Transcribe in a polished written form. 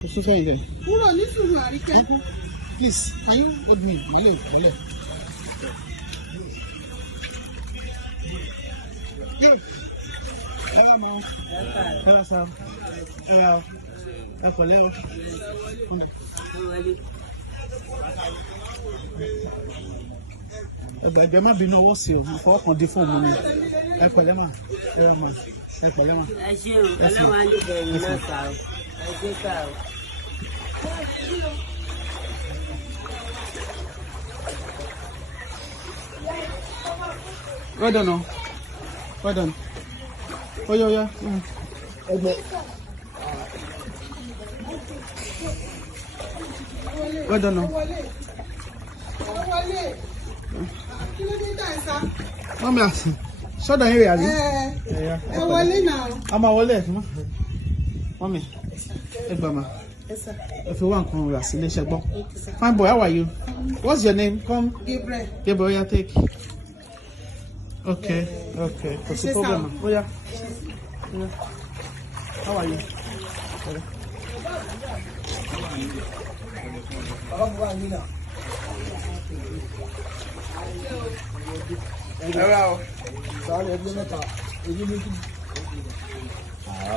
Please, can you aid me? Hello, Mom. Hello, Sam. Hello. Hello. Ẹgbẹ́ má bínú ọwọ́ sí o, fọwọ́ kan dé fún ọmọ mi. Ẹ pẹ̀lẹ́ mà. Ẹ pẹ̀lẹ́ mà. Ẹ ṣé o, ọlọ́run á lè bẹ̀rẹ̀ náà sá o. Ẹ ṣé ká o. Well done, oh. Well done. Oh, yeah. Well done, oh. Mami, shut down here, yeah. I'm a wallet. Mami, Mama. If you want, come here. Fine boy, how are you? What's your name? Come. Gabriel, yeah, take. Okay. What's the problem? Oh, yeah. How are you? Hello. Sorry,